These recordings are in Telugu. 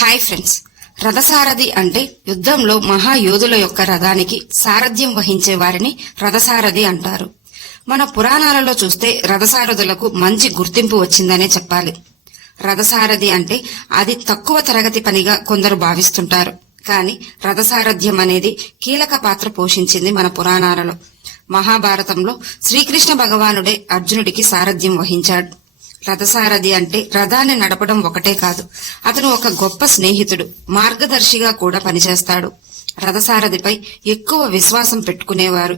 హాయ్ ఫ్రెండ్స్, రథసారథి అంటే యుద్ధంలో మహాయోధుల యొక్క రథానికి సారథ్యం వహించే వారిని రథసారథి అంటారు. మన పురాణాలలో చూస్తే రథసారథులకు మంచి గుర్తింపు వచ్చిందనే చెప్పాలి. రథసారథి అంటే అది తక్కువ తరగతి పనిగా కొందరు భావిస్తుంటారు. కానీ రథసారథ్యం అనేది కీలక పాత్ర పోషించింది మన పురాణాలలో. మహాభారతంలో శ్రీకృష్ణ భగవానుడే అర్జునుడికి సారథ్యం వహించాడు. రథసారథి అంటే రథాన్ని నడపడం ఒకటే కాదు, అతను ఒక గొప్ప స్నేహితుడు, మార్గదర్శిగా కూడా పనిచేస్తాడు. రథసారథిపై ఎక్కువ విశ్వాసం పెట్టుకునేవారు.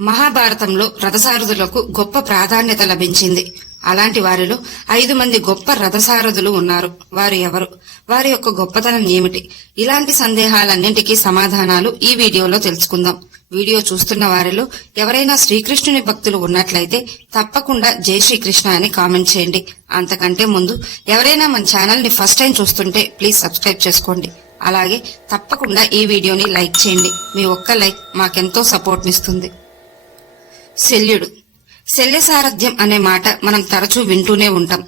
మహాభారతంలో రథసారథులకు గొప్ప ప్రాధాన్యత లభించింది. అలాంటి వారిలో 5 మంది గొప్ప రథసారథులు ఉన్నారు. వారు ఎవరు? వారి యొక్క గొప్పతనం ఏమిటి? ఇలాంటి సందేహాలన్నింటికీ సమాధానాలు ఈ వీడియోలో తెలుసుకుందాం. వీడియో చూస్తున్న వారిలో ఎవరైనా శ్రీకృష్ణుని భక్తులు ఉన్నట్లయితే తప్పకుండా జై శ్రీకృష్ణ అని కామెంట్ చేయండి. అంతకంటే ముందు ఎవరైనా మన ఛానల్ ని ఫస్ట్ టైం చూస్తుంటే ప్లీజ్ సబ్స్క్రైబ్ చేసుకోండి. అలాగే తప్పకుండా ఈ వీడియోని లైక్ చేయండి. మీ ఒక్క లైక్ మాకెంతో సపోర్ట్ నిస్తుంది. శల్యుడు. శల్యసారథ్యం అనే మాట మనం తరచూ వింటూనే ఉంటాం.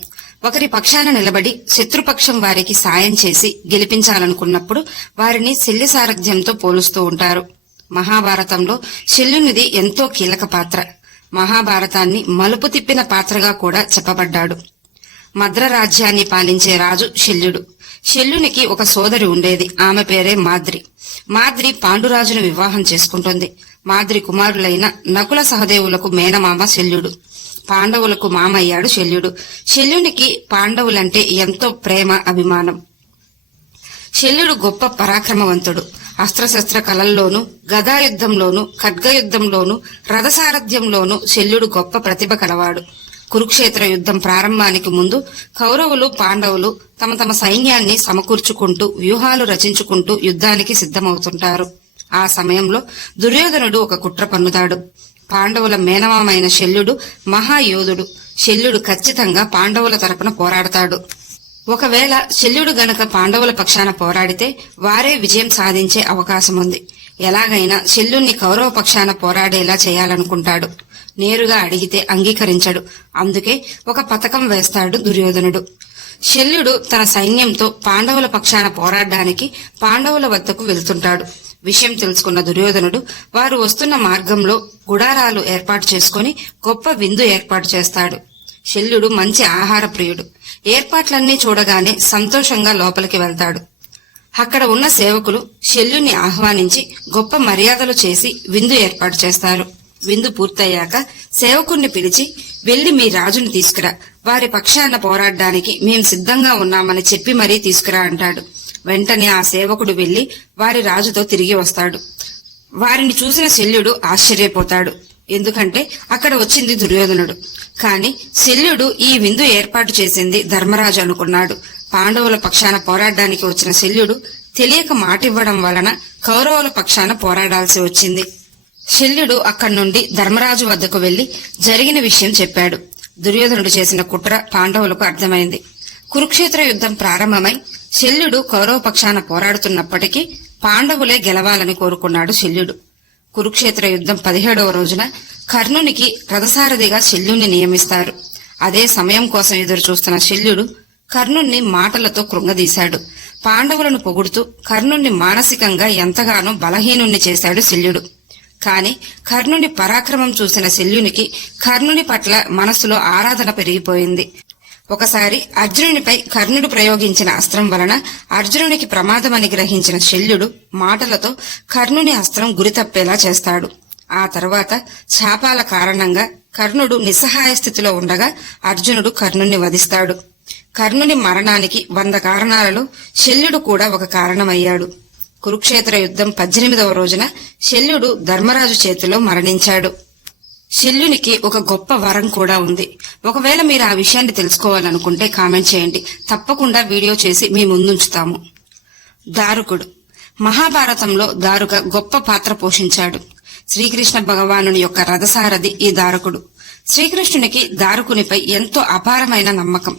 ఒకరి పక్షాన నిలబడి శత్రుపక్షం వారికి సాయం చేసి గెలిపించాలనుకున్నప్పుడు వారిని శల్యసారథ్యంతో పోలుస్తూ ఉంటారు. మహాభారతంలో శల్యునిది ఎంతో కీలక పాత్ర. మహాభారతాన్ని మలుపు తిప్పిన పాత్రగా కూడా చెప్పబడ్డాడు. మద్ర రాజ్యాన్ని పాలించే రాజు శల్యుడు. శల్యునికి ఒక సోదరి ఉండేది. ఆమె పేరే మాద్రి. మాద్రి పాండురాజును వివాహం చేసుకుంటుంది. మాద్రి కుమారులైన నకుల సహదేవులకు మేనమామ శల్యుడు. పాండవులకు మామయ్యాడు శల్యుడు. శల్యునికి పాండవులంటే ఎంతో ప్రేమ, అభిమానం. శల్యుడు గొప్ప పరాక్రమవంతుడు. అస్త్రశస్త్ర కళల్లోనూ, గదాయుద్ధంలోనూ, ఖడ్గయుద్ధంలోనూ, రథసారథ్యంలోనూ శల్యుడు గొప్ప ప్రతిభ కలవాడు. కురుక్షేత్ర యుద్ధం ప్రారంభానికి ముందు కౌరవులు, పాండవులు తమ తమ సైన్యాన్ని సమకూర్చుకుంటూ వ్యూహాలు రచించుకుంటూ యుద్ధానికి సిద్ధమవుతుంటారు. ఆ సమయంలో దుర్యోధనుడు ఒక కుట్ర పన్నుతాడు. పాండవుల మేనమామైన శల్యుడు మహాయోధుడు. శల్యుడు ఖచ్చితంగా పాండవుల తరపున పోరాడతాడు. ఒకవేళ శల్యుడు గనక పాండవుల పక్షాన పోరాడితే వారే విజయం సాధించే అవకాశం ఉంది. ఎలాగైనా శల్యుణ్ణి కౌరవ పక్షాన పోరాడేలా చేయాలనుకుంటాడు. నేరుగా అడిగితే అంగీకరించడు. అందుకే ఒక పథకం వేస్తాడు దుర్యోధనుడు. శల్యుడు తన సైన్యంతో పాండవుల పక్షాన పోరాడడానికి పాండవుల వద్దకు వెళ్తుంటాడు. విషయం తెలుసుకున్న దుర్యోధనుడు వారు వస్తున్న మార్గంలో గుడారాలు ఏర్పాటు చేసుకుని గొప్ప విందు ఏర్పాటు చేస్తాడు. శల్యుడు మంచి ఆహార ప్రియుడు. ఏర్పాట్లన్నీ చూడగానే సంతోషంగా లోపలికి వెళ్తాడు. అక్కడ ఉన్న సేవకులు శల్యుని ఆహ్వానించి గొప్ప మర్యాదలు చేసి విందు ఏర్పాటు చేస్తారు. విందు పూర్తయ్యాక సేవకుణ్ణి పిలిచి, వెళ్లి మీ రాజుని తీసుకురా, వారి పక్షాన పోరాడడానికి మేం సిద్ధంగా ఉన్నామని చెప్పి మరీ తీసుకురా అంటాడు. వెంటనే ఆ సేవకుడు వెళ్లి వారి రాజుతో తిరిగి వస్తాడు. వారిని చూసిన శల్యుడు ఆశ్చర్యపోతాడు. ఎందుకంటే అక్కడ వచ్చింది దుర్యోధనుడు. కాని శల్యుడు ఈ విందు ఏర్పాటు చేసింది ధర్మరాజు అనుకున్నాడు. పాండవుల పక్షాన పోరాడడానికి వచ్చిన శల్యుడు తెలియక మాటివ్వడం వలన కౌరవుల పక్షాన పోరాడాల్సి వచ్చింది. శల్యుడు అక్కడి నుండి ధర్మరాజు వద్దకు వెళ్లి జరిగిన విషయం చెప్పాడు. దుర్యోధనుడు చేసిన కుట్ర పాండవులకు అర్థమైంది. కురుక్షేత్ర యుద్ధం ప్రారంభమై శల్యుడు కౌరవ పక్షాన పోరాడుతున్నప్పటికీ పాండవులే గెలవాలని కోరుకున్నాడు శల్యుడు. కురుక్షేత్ర యుద్ధం 17వ రోజున కర్ణునికి రథసారథిగా శల్యుణ్ణి నియమిస్తారు. అదే సమయం కోసం ఎదురు చూస్తున్న శల్యుడు కర్ణుణ్ణి మాటలతో కృంగదీశాడు. పాండవులను పొగుడుతూ కర్ణుణ్ణి మానసికంగా ఎంతగానో బలహీనుణ్ణి చేశాడు శల్యుడు. కాని కర్ణుని పరాక్రమం చూసిన శల్యునికి కర్ణుని పట్ల మనసులో ఆరాధన పెరిగిపోయింది. ఒకసారి అర్జునునిపై కర్ణుడు ప్రయోగించిన అస్త్రం వలన అర్జునునికి ప్రమాదమని గ్రహించిన శల్యుడు మాటలతో కర్ణుని అస్త్రం గురి తప్పేలా చేస్తాడు. ఆ తర్వాత శాపాల కారణంగా కర్ణుడు నిస్సహాయ స్థితిలో ఉండగా అర్జునుడు కర్ణుని వధిస్తాడు. కర్ణుని మరణానికి 100 కారణాలలో శల్యుడు కూడా ఒక కారణమయ్యాడు. కురుక్షేత్ర యుద్ధం 18వ రోజున శల్యుడు ధర్మరాజు చేతిలో మరణించాడు. శల్యునికి ఒక గొప్ప వరం కూడా ఉంది. ఒకవేళ మీరు ఆ విషయాన్ని తెలుసుకోవాలనుకుంటే కామెంట్ చేయండి. తప్పకుండా వీడియో చేసి మీ ముందుంచుతాము. దారుకుడు. మహాభారతంలో దారుక గొప్ప పాత్ర పోషించాడు. శ్రీకృష్ణ భగవానుని యొక్క రథసారథి ఈ దారుకుడు. శ్రీకృష్ణునికి దారుకునిపై ఎంతో అపారమైన నమ్మకం.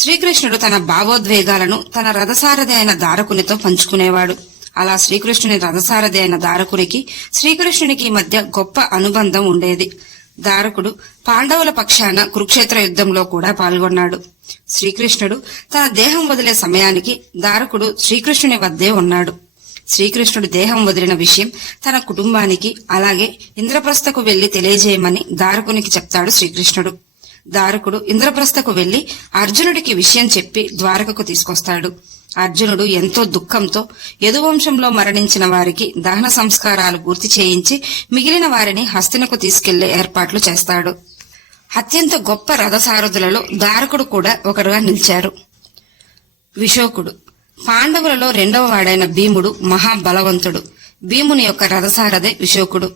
శ్రీకృష్ణుడు తన భావోద్వేగాలను తన రథసారథి అయిన దారుకునితో పంచుకునేవాడు. అలా శ్రీకృష్ణుని రథసారథి అయిన దారుకునికి శ్రీకృష్ణునికి మధ్య గొప్ప అనుబంధం ఉండేది. దారకుడు పాండవుల పక్షాన కురుక్షేత్ర యుద్ధంలో కూడా పాల్గొన్నాడు. శ్రీకృష్ణుడు తన దేహం వదిలే సమయానికి దారకుడు శ్రీకృష్ణుని వద్దే ఉన్నాడు. శ్రీకృష్ణుడు దేహం వదిలిన విషయం తన కుటుంబానికి అలాగే ఇంద్రప్రస్థకు వెళ్లి తెలియజేయమని దారకునికి చెప్తాడు శ్రీకృష్ణుడు. దారకుడు ఇంద్రప్రస్థకు వెళ్లి అర్జునుడికి విషయం చెప్పి ద్వారకకు తీసుకొస్తాడు. అర్జునుడు ఎంతో దుఃఖంతో యదువంశంలో మరణించిన వారికి దహన సంస్కారాలు పూర్తి చేయించి మిగిలిన వారిని హస్తినకు తీసుకెళ్లే ఏర్పాట్లు చేస్తాడు. అత్యంత గొప్ప రథసారథులలో దారకుడు కూడా ఒకరుగా నిలిచారు. విశోకుడు పాండవులలో రెండవ వాడైన భీముడు మహాబలవంతుడు. భీముని యొక్క రథసారథే విశోకుడు.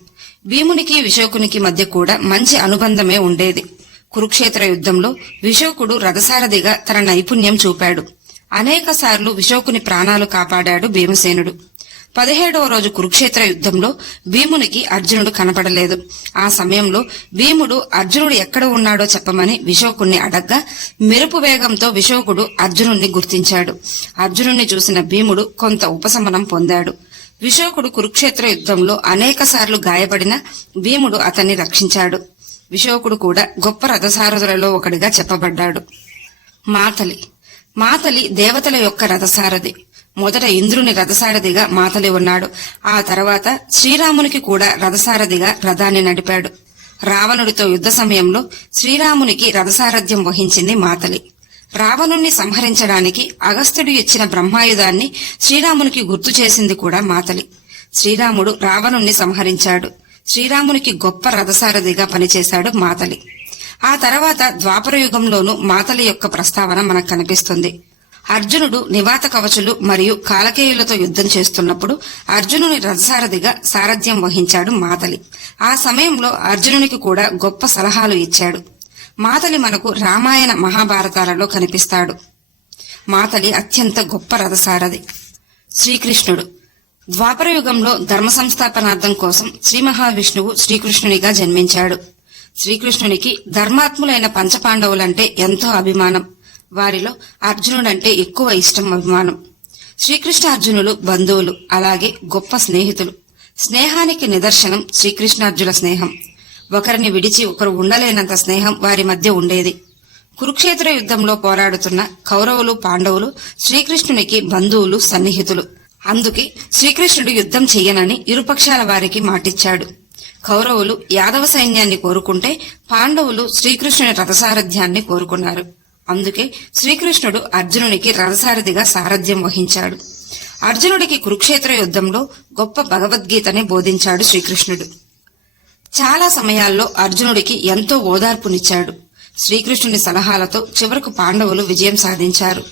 భీమునికి విశోకునికి మధ్య కూడా మంచి అనుబంధమే ఉండేది. కురుక్షేత్ర యుద్ధంలో విశోకుడు రథసారథిగా తన నైపుణ్యం చూపాడు. అనేక సార్లు విశోకుని ప్రాణాలు కాపాడాడు భీమసేనుడు. 17వ రోజు కురుక్షేత్ర యుద్ధంలో భీమునికి అర్జునుడు కనపడలేదు. ఆ సమయంలో భీముడు అర్జునుడు ఎక్కడ ఉన్నాడో చెప్పమని విశోకుణ్ణి అడగ్గా మెరుపు వేగంతో విశోకుడు అర్జునుణ్ణి గుర్తించాడు. అర్జునుణ్ణి చూసిన భీముడు కొంత ఉపశమనం పొందాడు. విశోకుడు కురుక్షేత్ర యుద్ధంలో అనేక సార్లు గాయపడిన భీముడు అతన్ని రక్షించాడు. విశోకుడు కూడా గొప్ప రథసారథులలో ఒకడిగా చెప్పబడ్డాడు. మాతలి దేవతల యొక్క రథసారథి. మొదట ఇంద్రుని రథసారథిగా మాతలి ఉన్నాడు. ఆ తర్వాత శ్రీరామునికి కూడా రథసారథిగా రథాన్ని నడిపాడు. రావణుడితో యుద్ధ సమయంలో శ్రీరామునికి రథసారథ్యం వహించింది మాతలి. రావణుణ్ణి సంహరించడానికి అగస్త్యుడు ఇచ్చిన బ్రహ్మాయుధాన్ని శ్రీరామునికి గుర్తు చేసింది కూడా మాతలి. శ్రీరాముడు రావణుణ్ణి సంహరించాడు. శ్రీరామునికి గొప్ప రథసారథిగా పనిచేశాడు మాతలి. ఆ తర్వాత ద్వాపర యుగంలోనూ మాతలి యొక్క ప్రస్తావన మనకు కనిపిస్తుంది. అర్జునుడు నివాత కవచులు మరియు కాలకేయులతో యుద్ధం చేస్తున్నప్పుడు అర్జునుని రథసారథిగా సారథ్యం వహించాడు మాతలి. ఆ సమయంలో అర్జునునికి కూడా గొప్ప సలహాలు ఇచ్చాడు. మాతలి మనకు రామాయణ మహాభారతాలలో కనిపిస్తాడు. మాతలి అత్యంత గొప్ప రథసారథి. శ్రీకృష్ణుడు ద్వాపర యుగంలో ధర్మ సంస్థాపనార్థం కోసం శ్రీ మహావిష్ణువు శ్రీకృష్ణునిగా జన్మించాడు. శ్రీకృష్ణునికి ధర్మాత్ములైన పంచపాండవులంటే ఎంతో అభిమానం. వారిలో అర్జునుడంటే ఎక్కువ ఇష్టం, అభిమానం. శ్రీకృష్ణ అర్జునులు బంధువులు, అలాగే గొప్ప స్నేహితులు. స్నేహానికి నిదర్శనం శ్రీకృష్ణార్జున స్నేహం. ఒకరిని విడిచి ఒకరు ఉండలేనంత స్నేహం వారి మధ్య ఉండేది. కురుక్షేత్ర యుద్ధంలో పోరాడుతున్న కౌరవులు పాండవులు శ్రీకృష్ణునికి బంధువులు, సన్నిహితులు. అందుకే శ్రీకృష్ణుడు యుద్ధం చెయ్యనని ఇరుపక్షాల వారికి మాటిచ్చాడు. కౌరవులు యాదవ సైన్యాన్ని కోరుకుంటే పాండవులు శ్రీకృష్ణుని రథసారథ్యాన్ని కోరుకున్నారు. అందుకే శ్రీకృష్ణుడు అర్జునునికి రథసారథిగా సారథ్యం వహించాడు. అర్జునుడికి కురుక్షేత్ర యుద్ధంలో గొప్ప భగవద్గీతని బోధించాడు శ్రీకృష్ణుడు. చాలా సమయాల్లో అర్జునుడికి ఎంతో ఓదార్పునిచ్చాడు. శ్రీకృష్ణుని సలహాలతో చివరకు పాండవులు విజయం సాధించారు.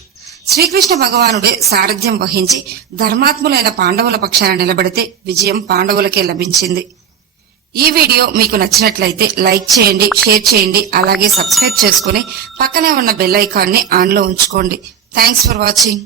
శ్రీకృష్ణ భగవానుడే సారథ్యం వహించి ధర్మాత్ములైన పాండవుల పక్షాన నిలబడితే విజయం పాండవులకే లభించింది. ఈ వీడియో మీకు నచ్చినట్లయితే లైక్ చేయండి, షేర్ చేయండి, అలాగే సబ్స్క్రైబ్ చేసుకుని పక్కనే ఉన్న బెల్ ఐకాన్ని ఆన్లో ఉంచుకోండి. Thanks for watching.